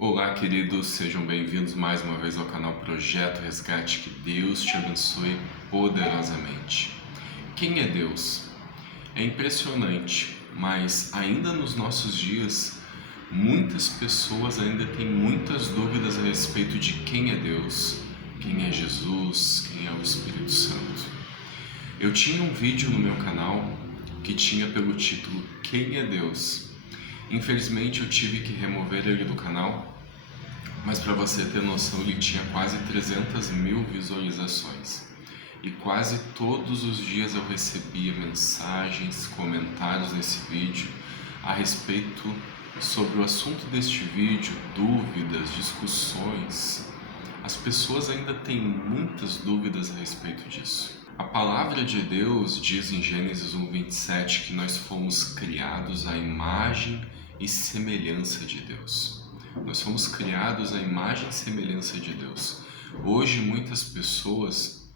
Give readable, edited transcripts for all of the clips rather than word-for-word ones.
Olá, queridos, sejam bem-vindos mais uma vez ao canal Projeto Resgate. Que Deus te abençoe poderosamente. Quem é Deus? É impressionante, mas ainda nos nossos dias, muitas pessoas ainda têm muitas dúvidas a respeito de quem é Deus, quem é Jesus, quem é o Espírito Santo. Eu tinha um vídeo no meu canal que tinha pelo título Quem é Deus? Infelizmente eu tive que remover ele do canal, mas para você ter noção, ele tinha quase 300 mil visualizações. E quase todos os dias eu recebia mensagens, comentários nesse vídeo a respeito sobre o assunto deste vídeo, dúvidas, discussões. As pessoas ainda têm muitas dúvidas a respeito disso. A palavra de Deus diz em Gênesis 1:27 que nós fomos criados à imagem e semelhança de Deus. Nós fomos criados à imagem e semelhança de Deus. Hoje muitas pessoas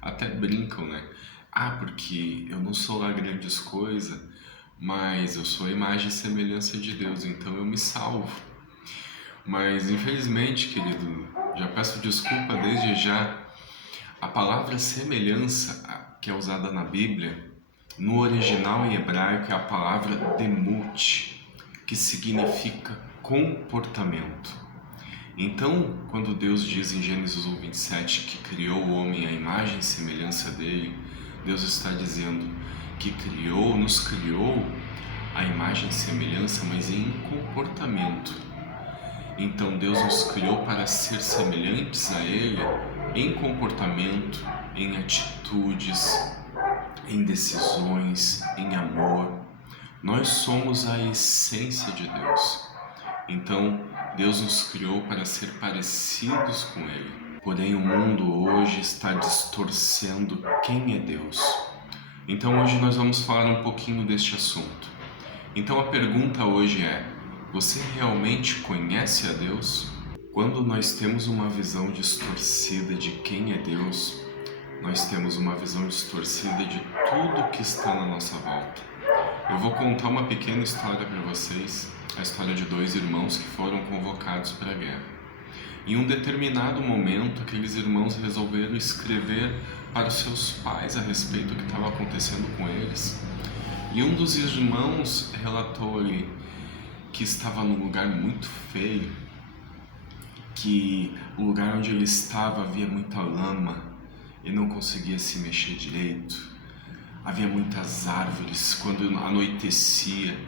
até brincam, né? Porque eu não sou lá grandes coisas, mas eu sou a imagem e semelhança de Deus, então eu me salvo. Mas infelizmente, querido, já peço desculpa desde já. A palavra semelhança, que é usada na Bíblia, no original em hebraico é a palavra demut, que significa comportamento. Então, quando Deus diz em Gênesis 1:27 que criou o homem à imagem e semelhança dele, Deus está dizendo que nos criou à imagem e semelhança, mas em comportamento. Então Deus nos criou para ser semelhantes a Ele em comportamento, em atitudes, em decisões, em amor. Nós somos a essência de Deus. Então Deus nos criou para ser parecidos com Ele. Porém o mundo hoje está distorcendo quem é Deus. Então hoje nós vamos falar um pouquinho deste assunto. Então a pergunta hoje é: você realmente conhece a Deus? Quando nós temos uma visão distorcida de quem é Deus, nós temos uma visão distorcida de tudo que está na nossa volta. Eu vou contar uma pequena história para vocês, a história de dois irmãos que foram convocados para a guerra. Em um determinado momento, aqueles irmãos resolveram escrever para os seus pais a respeito do que estava acontecendo com eles. E um dos irmãos relatou ali que estava num lugar muito feio, que o lugar onde ele estava havia muita lama e não conseguia se mexer direito. Havia muitas árvores. Quando anoitecia,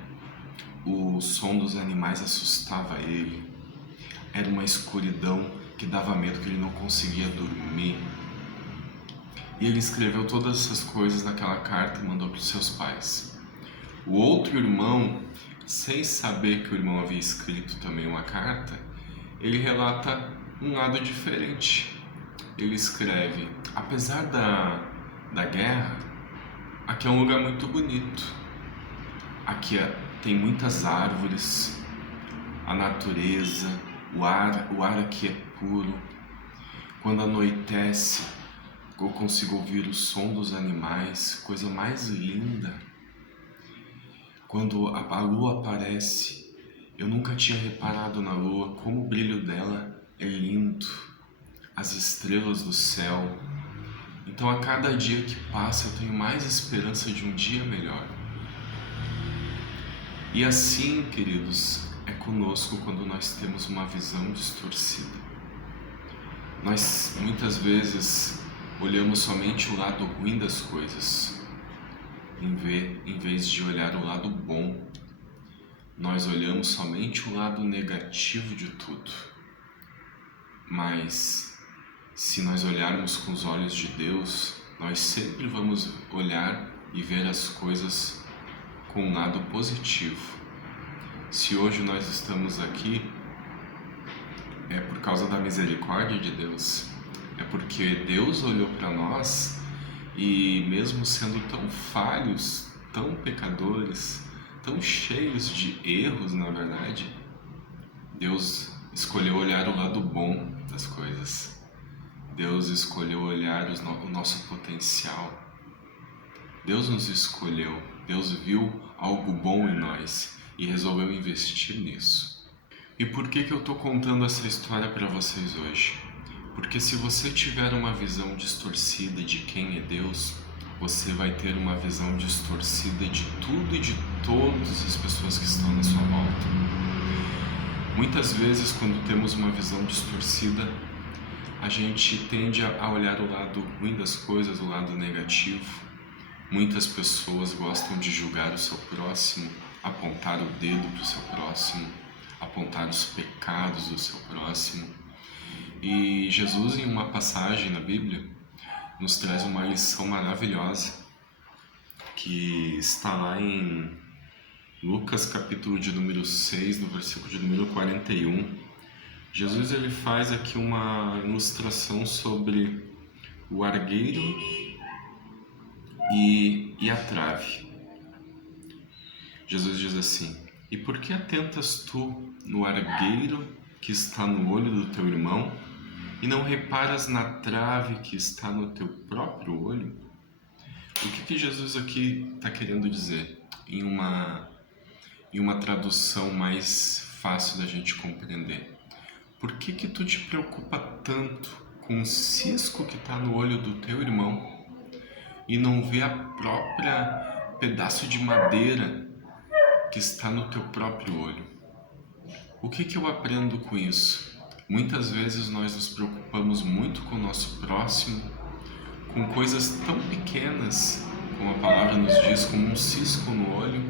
o som dos animais assustava ele. Era uma escuridão que dava medo, que ele não conseguia dormir. E ele escreveu todas essas coisas naquela carta e mandou para os seus pais. O outro irmão, sem saber que o irmão havia escrito também uma carta, ele relata um lado diferente. Ele escreve: apesar da guerra, aqui é um lugar muito bonito. Aqui tem muitas árvores, a natureza, o ar aqui é puro. Quando anoitece, eu consigo ouvir o som dos animais, coisa mais linda. Quando a lua aparece, eu nunca tinha reparado na lua, como o brilho dela é lindo, as estrelas do céu. Então a cada dia que passa eu tenho mais esperança de um dia melhor. E assim, queridos, é conosco quando nós temos uma visão distorcida. Nós muitas vezes olhamos somente o lado ruim das coisas, em vez de olhar o lado bom. Nós olhamos somente o lado negativo de tudo. Mas se nós olharmos com os olhos de Deus, nós sempre vamos olhar e ver as coisas com um lado positivo. Se hoje nós estamos aqui, é por causa da misericórdia de Deus. É porque Deus olhou para nós e, mesmo sendo tão falhos, tão pecadores, tão cheios de erros, na verdade, Deus escolheu olhar o lado bom das coisas. Deus escolheu olhar o nosso potencial. Deus nos escolheu. Deus viu algo bom em nós e resolveu investir nisso. E por que eu estou contando essa história para vocês hoje? Porque se você tiver uma visão distorcida de quem é Deus, você vai ter uma visão distorcida de tudo e de todas as pessoas que estão na sua volta. Muitas vezes, quando temos uma visão distorcida, a gente tende a olhar o lado ruim das coisas, o lado negativo. Muitas pessoas gostam de julgar o seu próximo, apontar o dedo para o seu próximo, apontar os pecados do seu próximo. E Jesus, em uma passagem na Bíblia, nos traz uma lição maravilhosa que está lá em Lucas, capítulo de número 6, no versículo de número 41. Jesus ele faz aqui uma ilustração sobre o argueiro e a trave. Jesus diz assim: "E por que atentas tu no argueiro que está no olho do teu irmão e não reparas na trave que está no teu próprio olho?" O que Jesus aqui está querendo dizer? Em uma tradução mais fácil da gente compreender. Por que tu te preocupa tanto com o cisco que está no olho do teu irmão e não vê a própria pedaço de madeira que está no teu próprio olho? O que eu aprendo com isso? Muitas vezes nós nos preocupamos muito com o nosso próximo, com coisas tão pequenas, como a palavra nos diz, como um cisco no olho,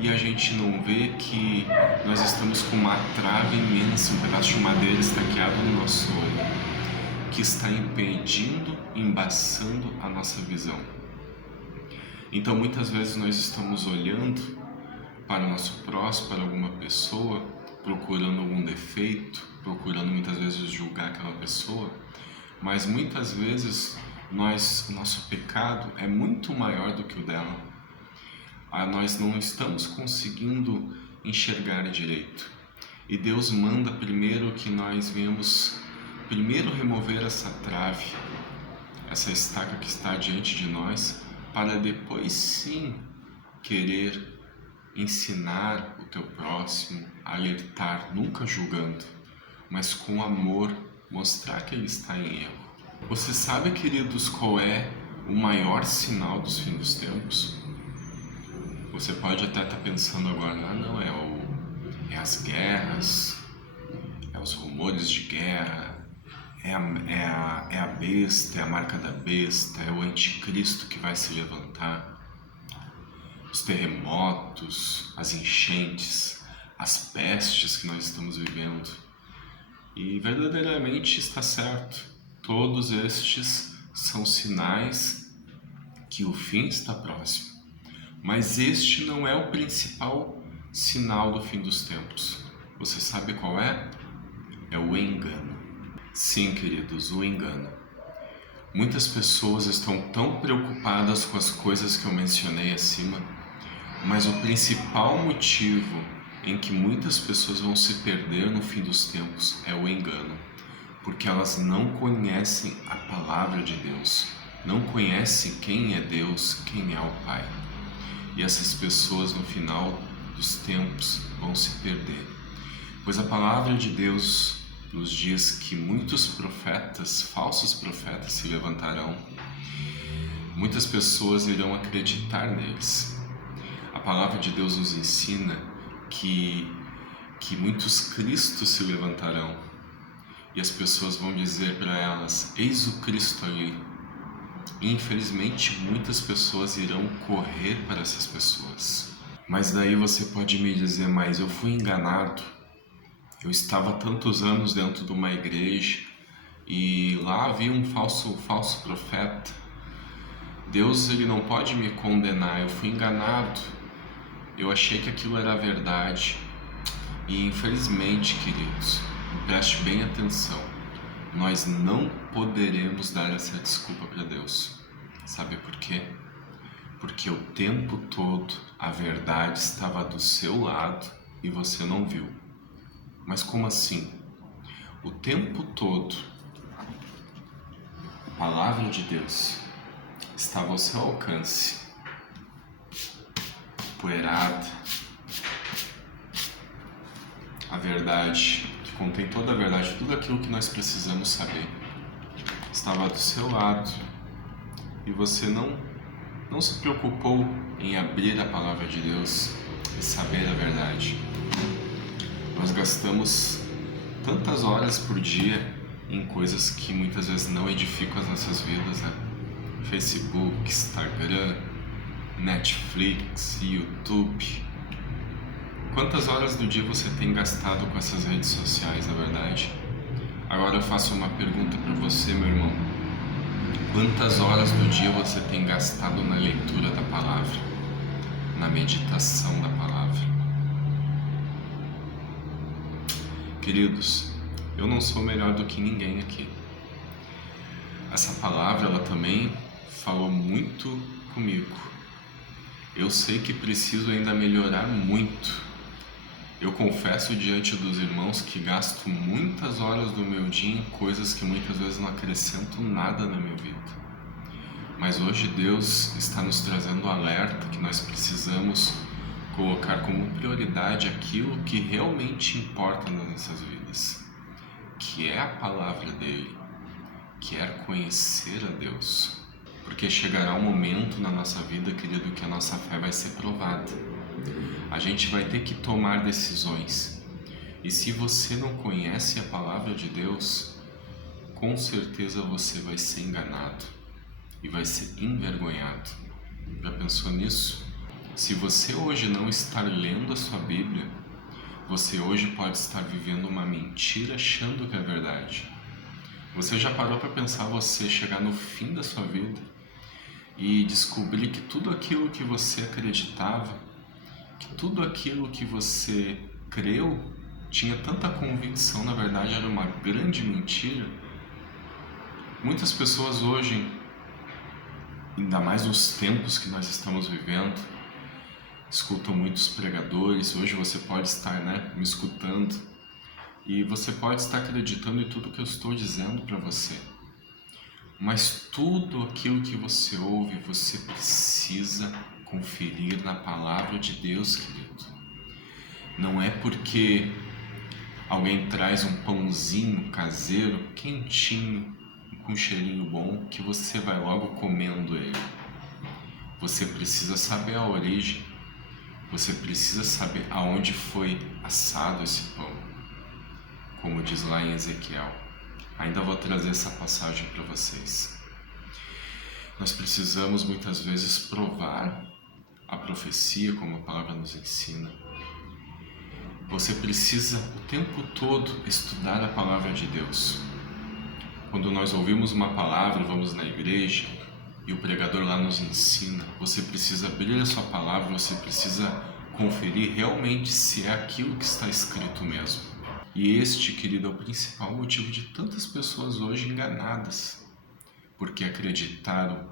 e a gente não vê que nós estamos com uma trave imensa, um pedaço de madeira estaqueado no nosso olho, que está impedindo, embaçando a nossa visão. Então muitas vezes nós estamos olhando para o nosso próximo, para alguma pessoa, procurando algum defeito, procurando muitas vezes julgar aquela pessoa, mas muitas vezes o nosso pecado é muito maior do que o dela. Nós não estamos conseguindo enxergar direito. E Deus manda primeiro que nós venhamos primeiro remover essa trave, essa estaca que está diante de nós, para depois sim querer ensinar o teu próximo, alertar, nunca julgando, mas com amor, mostrar que ele está em erro. Você sabe, queridos, qual é o maior sinal dos fins dos tempos? Você pode até estar pensando agora, não, é as guerras, é os rumores de guerra, é a besta, é a marca da besta, é o anticristo que vai se levantar, os terremotos, as enchentes, as pestes que nós estamos vivendo. E verdadeiramente está certo, todos estes são sinais que o fim está próximo. Mas este não é o principal sinal do fim dos tempos. Você sabe qual é? É o engano. Sim, queridos, o engano. Muitas pessoas estão tão preocupadas com as coisas que eu mencionei acima, mas o principal motivo em que muitas pessoas vão se perder no fim dos tempos é o engano, porque elas não conhecem a palavra de Deus, não conhecem quem é Deus, quem é o Pai. E essas pessoas no final dos tempos vão se perder, pois a palavra de Deus nos diz que muitos profetas, falsos profetas se levantarão, muitas pessoas irão acreditar neles. A palavra de Deus nos ensina que muitos cristos se levantarão e as pessoas vão dizer para elas: eis o Cristo ali. E, infelizmente, muitas pessoas irão correr para essas pessoas. Mas daí você pode me dizer: mas eu fui enganado. Eu estava há tantos anos dentro de uma igreja e lá havia um falso profeta. Deus ele não pode me condenar, eu fui enganado. Eu achei que aquilo era verdade. E infelizmente, queridos, preste bem atenção. Nós não poderemos dar essa desculpa para Deus. Sabe por quê? Porque o tempo todo a verdade estava do seu lado e você não viu. Mas como assim? O tempo todo a palavra de Deus estava ao seu alcance, poeirada, a verdade, que contém toda a verdade, tudo aquilo que nós precisamos saber, estava do seu lado e você não se preocupou em abrir a palavra de Deus e saber a verdade. Nós gastamos tantas horas por dia em coisas que muitas vezes não edificam as nossas vidas, né? Facebook, Instagram, Netflix, YouTube. Quantas horas do dia você tem gastado com essas redes sociais, na verdade? Agora eu faço uma pergunta para você, meu irmão. Quantas horas do dia você tem gastado na leitura da palavra, na meditação da palavra? Queridos, eu não sou melhor do que ninguém aqui. Essa palavra, ela também falou muito comigo. Eu sei que preciso ainda melhorar muito. Eu confesso diante dos irmãos que gasto muitas horas do meu dia em coisas que muitas vezes não acrescentam nada na minha vida. Mas hoje Deus está nos trazendo um alerta que nós precisamos colocar como prioridade aquilo que realmente importa nas nossas vidas, que é a palavra dele, que é conhecer a Deus. Porque chegará um momento na nossa vida, querido, que a nossa fé vai ser provada. A gente vai ter que tomar decisões. E se você não conhece a palavra de Deus, com certeza você vai ser enganado e vai ser envergonhado. Já pensou nisso? Se você hoje não está lendo a sua Bíblia, você hoje pode estar vivendo uma mentira achando que é verdade. Você já parou para pensar você chegar no fim da sua vida e descobrir que tudo aquilo que você acreditava, que tudo aquilo que você creu, tinha tanta convicção, na verdade era uma grande mentira? Muitas pessoas hoje, ainda mais nos tempos que nós estamos vivendo, escutam muitos pregadores. Hoje você pode estar, me escutando e você pode estar acreditando em tudo que eu estou dizendo para você. Mas tudo aquilo que você ouve, você precisa conferir na palavra de Deus, querido. Não é porque alguém traz um pãozinho caseiro, quentinho, com um cheirinho bom, que você vai logo comendo ele. Você precisa saber a origem. Você precisa saber aonde foi assado esse pão. Como diz lá em Ezequiel. Ainda vou trazer essa passagem para vocês. Nós precisamos muitas vezes provar a profecia, como a palavra nos ensina. Você precisa o tempo todo estudar a palavra de Deus. Quando nós ouvimos uma palavra, vamos na igreja e o pregador lá nos ensina, você precisa abrir a sua palavra, você precisa conferir realmente se é aquilo que está escrito mesmo. E este, querido, é o principal motivo de tantas pessoas hoje enganadas, porque acreditaram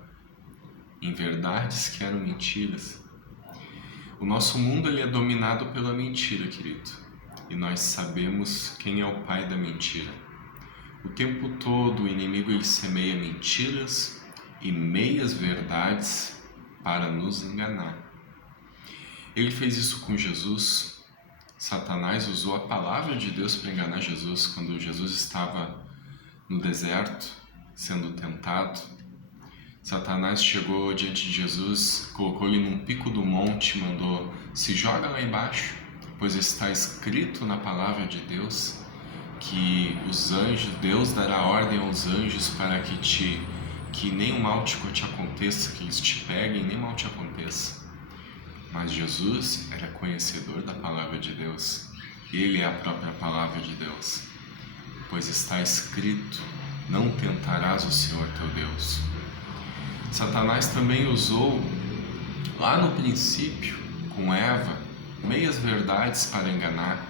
em verdades que eram mentiras. O nosso mundo ele é dominado pela mentira, querido, e nós sabemos quem é o pai da mentira. O tempo todo o inimigo ele semeia mentiras e meias verdades para nos enganar. Ele fez isso com Jesus. Satanás usou a palavra de Deus para enganar Jesus quando Jesus estava no deserto, sendo tentado. Satanás chegou diante de Jesus, colocou ele num pico do monte, mandou: se joga lá embaixo, pois está escrito na palavra de Deus que os anjos, Deus dará ordem aos anjos para que nenhum mal te aconteça, que eles te peguem, nem mal te aconteça. Mas Jesus era conhecedor da palavra de Deus. Ele é a própria palavra de Deus. Pois está escrito: não tentarás o Senhor teu Deus. Satanás também usou, lá no princípio, com Eva, meias verdades para enganar.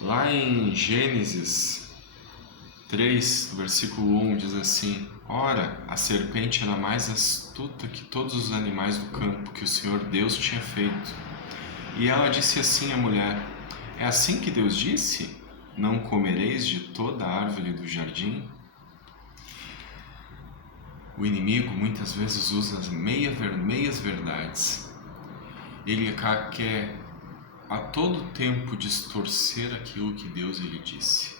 Lá em Gênesis 3, versículo 1, diz assim: ora, a serpente era mais astuta que todos os animais do campo que o Senhor Deus tinha feito. E ela disse assim à mulher: é assim que Deus disse? Não comereis de toda a árvore do jardim? O inimigo muitas vezes usa as meias verdades. Ele quer a todo tempo distorcer aquilo que Deus lhe disse.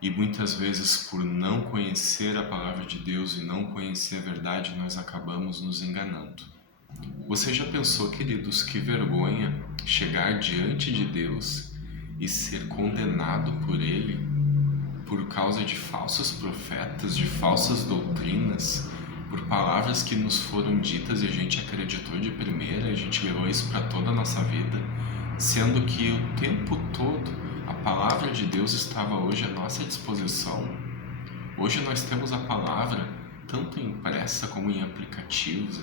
E muitas vezes, por não conhecer a palavra de Deus e não conhecer a verdade, nós acabamos nos enganando. Você já pensou, queridos, que vergonha chegar diante de Deus e ser condenado por Ele por causa de falsos profetas, de falsas doutrinas, por palavras que nos foram ditas e a gente acreditou de primeira, e a gente levou isso para toda a nossa vida, sendo que o tempo todo a palavra de Deus estava hoje à nossa disposição. Hoje nós temos a palavra tanto impressa como em aplicativos.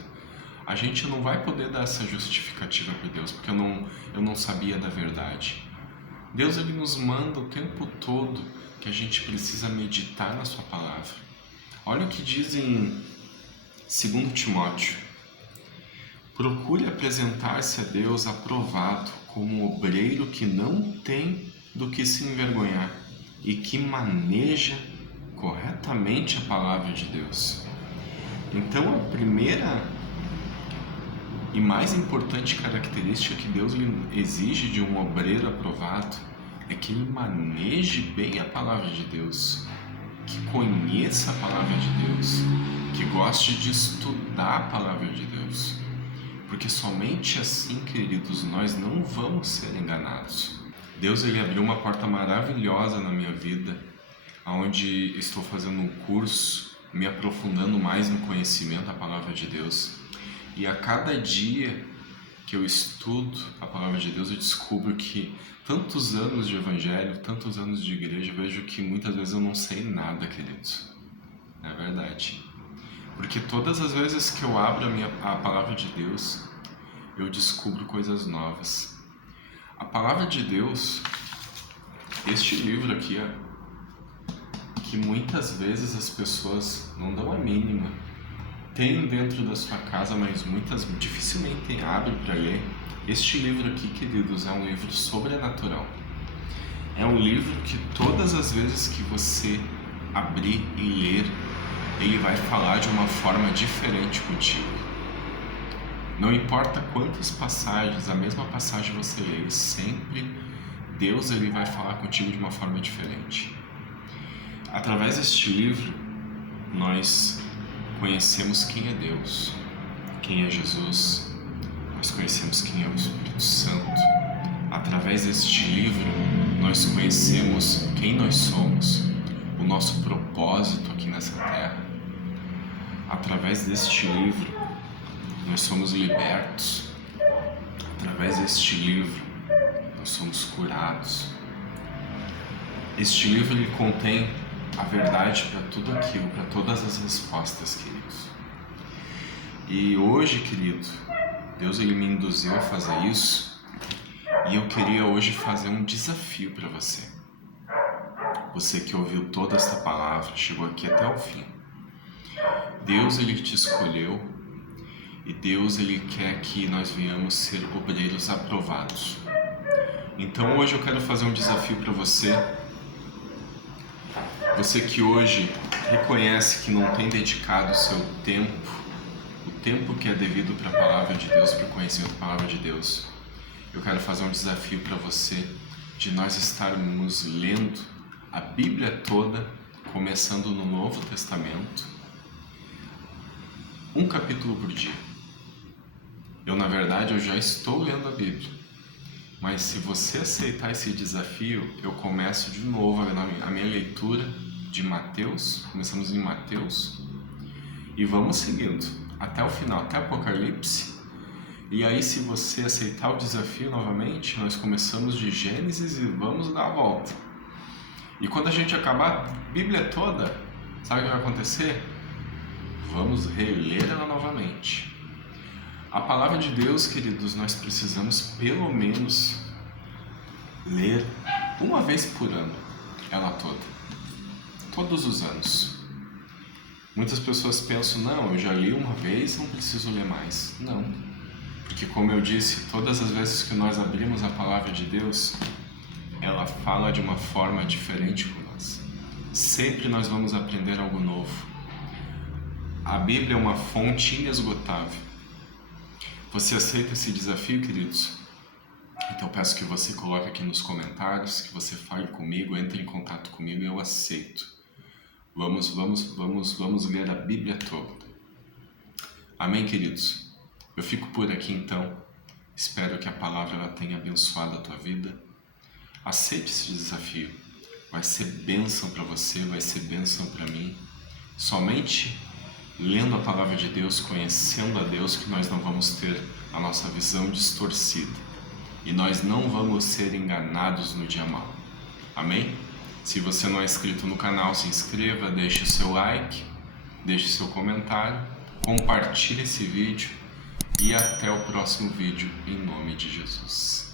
A gente não vai poder dar essa justificativa para Deus, porque eu não sabia da verdade. Deus ele nos manda o tempo todo que a gente precisa meditar na sua palavra. Olha o que diz em 2 Timóteo. Procure apresentar-se a Deus aprovado, como um obreiro que não tem do que se envergonhar e que maneja corretamente a palavra de Deus. Então, a primeira e mais importante característica que Deus exige de um obreiro aprovado é que ele maneje bem a palavra de Deus, que conheça a palavra de Deus, que goste de estudar a palavra de Deus. Porque somente assim, queridos, nós não vamos ser enganados. Deus ele abriu uma porta maravilhosa na minha vida, onde estou fazendo um curso, me aprofundando mais no conhecimento da palavra de Deus. E a cada dia que eu estudo a palavra de Deus, eu descubro que tantos anos de evangelho, tantos anos de igreja, eu vejo que muitas vezes eu não sei nada, queridos. É verdade. Porque todas as vezes que eu abro a palavra de Deus, eu descubro coisas novas. A palavra de Deus, este livro aqui, que muitas vezes as pessoas não dão a mínima, tem dentro da sua casa, mas muitas dificilmente abrem para ler. Este livro aqui, queridos, é um livro sobrenatural. É um livro que todas as vezes que você abrir e ler, ele vai falar de uma forma diferente contigo. Não importa quantas passagens, a mesma passagem você lê, sempre Deus ele vai falar contigo de uma forma diferente. Através deste livro, nós conhecemos quem é Deus, quem é Jesus, nós conhecemos quem é o Espírito Santo. Através deste livro, nós conhecemos quem nós somos, o nosso propósito aqui nessa terra. Através deste livro, nós somos libertos. Através deste livro, nós somos curados. Este livro ele contém a verdade para tudo aquilo, para todas as respostas, queridos. E hoje, querido, Deus ele me induziu a fazer isso, e eu queria hoje fazer um desafio para você. Você que ouviu toda esta palavra, chegou aqui até o fim. Deus ele te escolheu, e Deus ele quer que nós venhamos ser obreiros aprovados. Então hoje eu quero fazer um desafio para você. Você que hoje reconhece que não tem dedicado o seu tempo, o tempo que é devido para a palavra de Deus, para o conhecimento da palavra de Deus, eu quero fazer um desafio para você de nós estarmos lendo a Bíblia toda, começando no Novo Testamento, um capítulo por dia. Na verdade, eu já estou lendo a Bíblia, mas se você aceitar esse desafio, eu começo de novo a minha leitura de Mateus, começamos em Mateus, e vamos seguindo até o final, até Apocalipse. E aí, se você aceitar o desafio novamente, nós começamos de Gênesis e vamos dar a volta. E quando a gente acabar a Bíblia toda, sabe o que vai acontecer? Vamos reler ela novamente. A palavra de Deus, queridos, nós precisamos pelo menos ler uma vez por ano, ela toda, todos os anos. Muitas pessoas pensam, não, eu já li uma vez, não preciso ler mais. Não, porque como eu disse, todas as vezes que nós abrimos a palavra de Deus, ela fala de uma forma diferente com nós. Sempre nós vamos aprender algo novo. A Bíblia é uma fonte inesgotável. Você aceita esse desafio, queridos? Então peço que você coloque aqui nos comentários, que você fale comigo, entre em contato comigo e eu aceito. Vamos ler a Bíblia toda. Amém, queridos? Eu fico por aqui então. Espero que a palavra ela tenha abençoado a tua vida. Aceite esse desafio. Vai ser bênção para você, vai ser bênção para mim. Somente lendo a palavra de Deus, conhecendo a Deus, que nós não vamos ter a nossa visão distorcida. E nós não vamos ser enganados no dia mau. Amém? Se você não é inscrito no canal, se inscreva, deixe o seu like, deixe o seu comentário, compartilhe esse vídeo e até o próximo vídeo, em nome de Jesus.